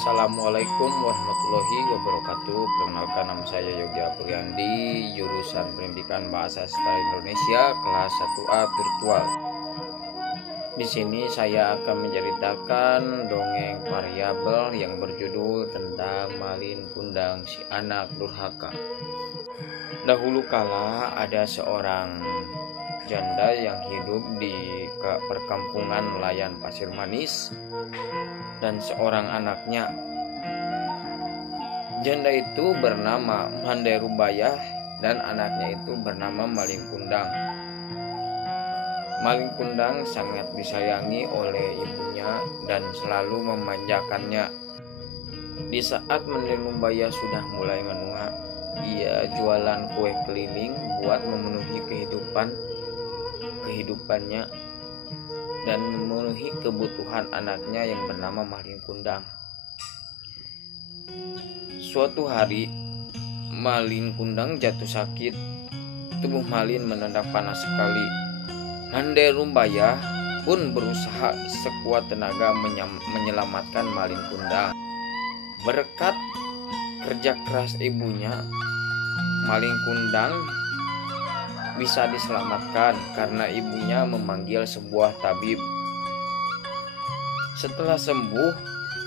Assalamualaikum warahmatullahi wabarakatuh. Perkenalkan, nama saya Yogi Apriandi, jurusan Pendidikan Bahasa Sastra Indonesia kelas 1A virtual. Di sini saya akan menceritakan dongeng variabel yang berjudul tentang Malin Kundang si anak durhaka. Dahulu kala ada seorang janda yang hidup di perkampungan nelayan pasir manis dan seorang anaknya. Janda itu bernama Mandai Rubayah dan anaknya itu bernama Malin Kundang. Malin Kundang sangat disayangi oleh ibunya dan selalu memanjakannya. Di saat Mandai Rubayah sudah mulai menua, ia jualan kue keliling buat memenuhi kehidupannya dan memenuhi kebutuhan anaknya yang bernama Malin Kundang. Suatu hari Malin Kundang jatuh sakit. Tubuh Malin mendadak panas sekali. Mandai Rubayah pun berusaha sekuat tenaga menyelamatkan Malin Kundang. Berkat kerja keras ibunya, Malin Kundang bisa diselamatkan karena ibunya memanggil sebuah tabib. Setelah sembuh,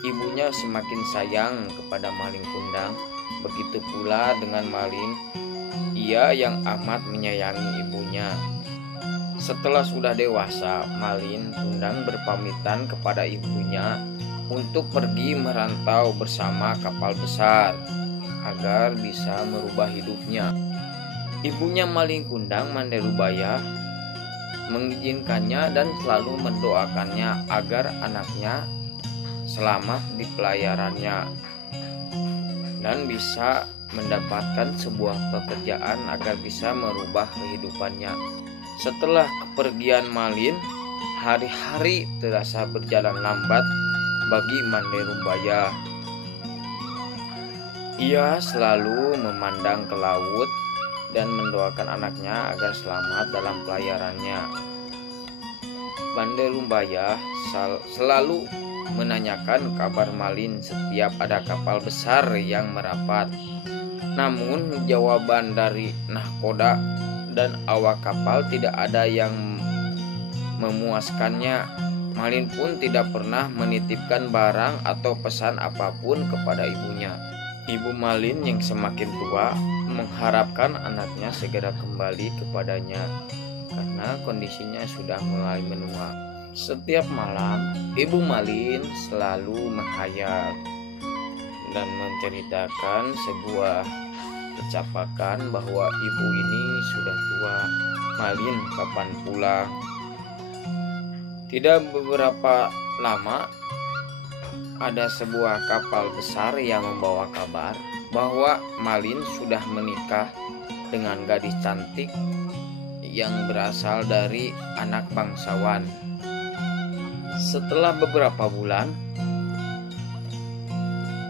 ibunya semakin sayang kepada Malin Kundang. Begitu pula dengan Malin, ia yang amat menyayangi ibunya. Setelah sudah dewasa, Malin Kundang berpamitan kepada ibunya untuk pergi merantau bersama kapal besar agar bisa merubah hidupnya. Ibunya Malin Kundang, Mandai Rubayah, mengizinkannya dan selalu mendoakannya agar anaknya selamat di pelayarannya dan bisa mendapatkan sebuah pekerjaan agar bisa merubah kehidupannya. Setelah kepergian Malin, hari-hari terasa berjalan lambat bagi Mandai Rubayah. Ia selalu memandang ke laut dan mendoakan anaknya agar selamat dalam pelayarannya. Mandai Rubayah selalu menanyakan kabar Malin setiap ada kapal besar yang merapat. Namun jawaban dari nahkoda dan awak kapal tidak ada yang memuaskannya. Malin pun tidak pernah menitipkan barang atau pesan apapun kepada ibunya. Ibu Malin yang semakin tua mengharapkan anaknya segera kembali kepadanya karena kondisinya sudah mulai menua. Setiap malam, Ibu Malin selalu menghayal dan menceritakan sebuah percapakan bahwa ibu ini sudah tua. Malin kapan pulang? Tidak beberapa lama, ada sebuah kapal besar yang membawa kabar bahwa Malin sudah menikah dengan gadis cantik yang berasal dari anak bangsawan. Setelah beberapa bulan,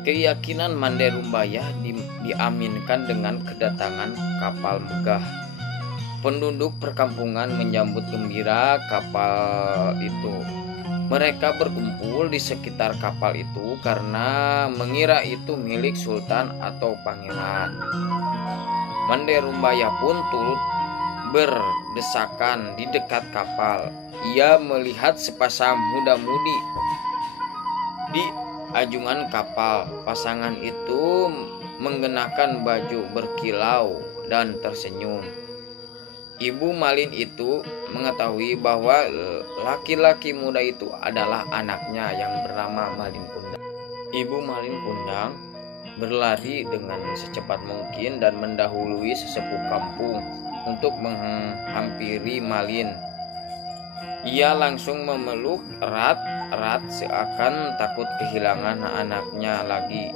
keyakinan Mandai Rubayah diaminkan dengan kedatangan kapal megah. Penduduk perkampungan menyambut gembira kapal itu. Mereka berkumpul di sekitar kapal itu karena mengira itu milik sultan atau pangeran. Mandai Rubayah pun turut berdesakan di dekat kapal. Ia melihat sepasang muda-mudi di ajungan kapal. Pasangan itu mengenakan baju berkilau dan tersenyum. Ibu Malin itu mengetahui bahwa laki-laki muda itu adalah anaknya yang bernama Malin Kundang. Ibu Malin Kundang berlari dengan secepat mungkin dan mendahului sesepuh kampung untuk menghampiri Malin. Ia langsung memeluk erat-erat seakan takut kehilangan anaknya lagi.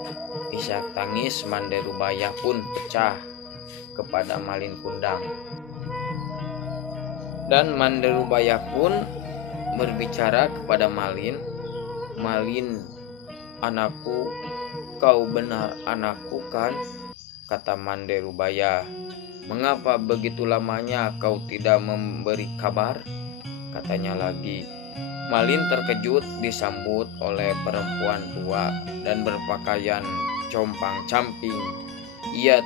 Isak tangis Mandai Rubayah pun pecah kepada Malin Kundang. Dan Mandai Rubayah pun berbicara kepada Malin. "Malin, anakku, kau benar anakku kan?" kata Mandai Rubayah. "Mengapa begitu lamanya kau tidak memberi kabar?" katanya lagi. Malin terkejut disambut oleh perempuan tua dan berpakaian compang-camping. Ia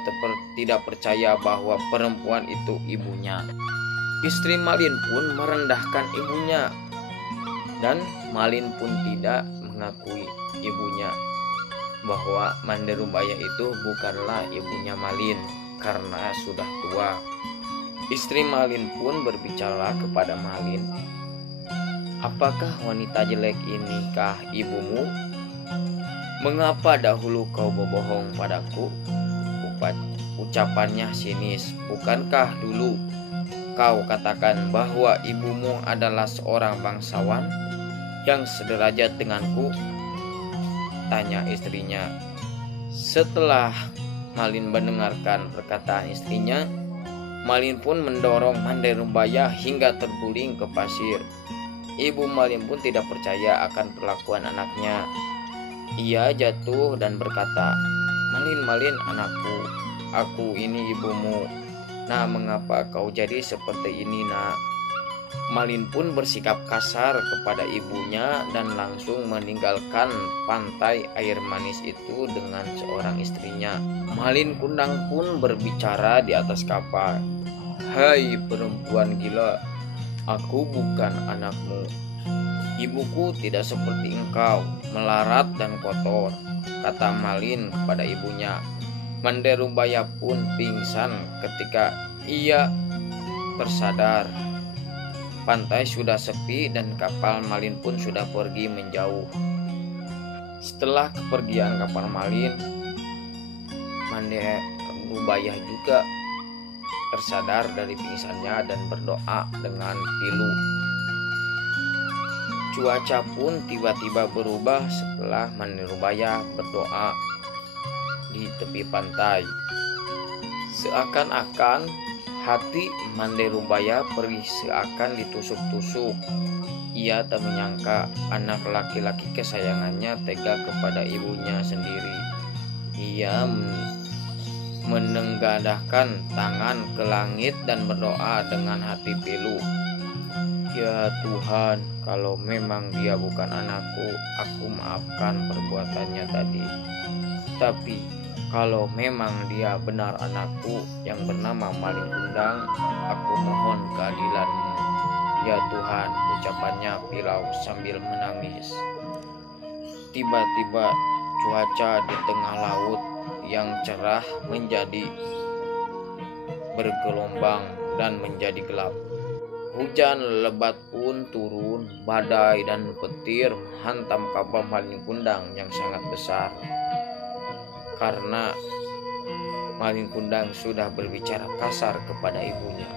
tidak percaya bahwa perempuan itu ibunya. Istri Malin pun merendahkan ibunya, dan Malin pun tidak mengakui ibunya, bahwa Manderumbaya itu bukanlah ibunya Malin karena sudah tua. Istri Malin pun berbicara kepada Malin, "Apakah wanita jelek inikah ibumu? Mengapa dahulu kau berbohong padaku?" Ucapannya sinis. "Bukankah dulu kau katakan bahwa ibumu adalah seorang bangsawan yang sederajat denganku?" tanya istrinya. Setelah Malin mendengarkan perkataan istrinya, Malin pun mendorong Manderumbaya hingga terguling ke pasir. Ibu Malin pun tidak percaya akan perlakuan anaknya. Ia jatuh dan berkata, "Malin, Malin, anakku, aku ini ibumu. Nah, mengapa kau jadi seperti ini, nak?" Malin pun bersikap kasar kepada ibunya dan langsung meninggalkan pantai air manis itu dengan seorang istrinya. Malin Kundang pun berbicara di atas kapal, "Hai perempuan gila, aku bukan anakmu. Ibuku tidak seperti engkau, melarat dan kotor," kata Malin kepada ibunya. Manderumbaya pun pingsan ketika ia tersadar. Pantai sudah sepi dan kapal Malin pun sudah pergi menjauh. Setelah kepergian kapal Malin, Manderumbaya juga tersadar dari pingsannya dan berdoa dengan pilu. Cuaca pun tiba-tiba berubah setelah Manderumbaya berdoa di tepi pantai. Seakan-akan hati Manderumbaya perih seakan ditusuk-tusuk. Ia tak menyangka anak laki-laki kesayangannya tega kepada ibunya sendiri. Ia menengadahkan tangan ke langit dan berdoa dengan hati pilu, "Ya Tuhan, kalau memang dia bukan anakku, aku maafkan perbuatannya tadi. Tapi kalau memang dia benar anakku yang bernama Malin Kundang, aku mohon keadilan-Mu. Ya Tuhan," ucapannya pilau sambil menangis. Tiba-tiba cuaca di tengah laut yang cerah menjadi bergelombang dan menjadi gelap. Hujan lebat pun turun, badai dan petir menghantam kapal Malin Kundang yang sangat besar. Karena Malin Kundang sudah berbicara kasar kepada ibunya.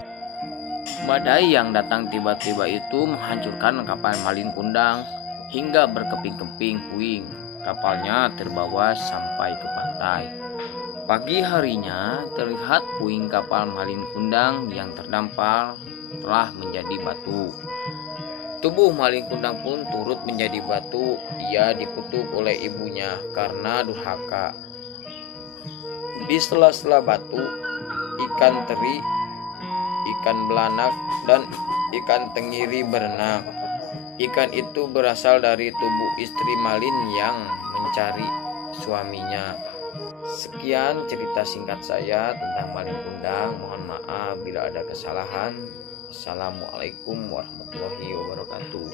Badai yang datang tiba-tiba itu menghancurkan kapal Malin Kundang hingga berkeping-keping puing. Kapalnya terbawa sampai ke pantai. Pagi harinya terlihat puing kapal Malin Kundang yang terdampar telah menjadi batu. Tubuh Malin Kundang pun turut menjadi batu. Ia dikutuk oleh ibunya karena durhaka. Di sela-sela batu, ikan teri, ikan belanak, dan ikan tenggiri berenang. Ikan itu berasal dari tubuh istri Malin yang mencari suaminya. Sekian cerita singkat saya tentang Malin Kundang. Mohon maaf bila ada kesalahan. Assalamualaikum warahmatullahi wabarakatuh.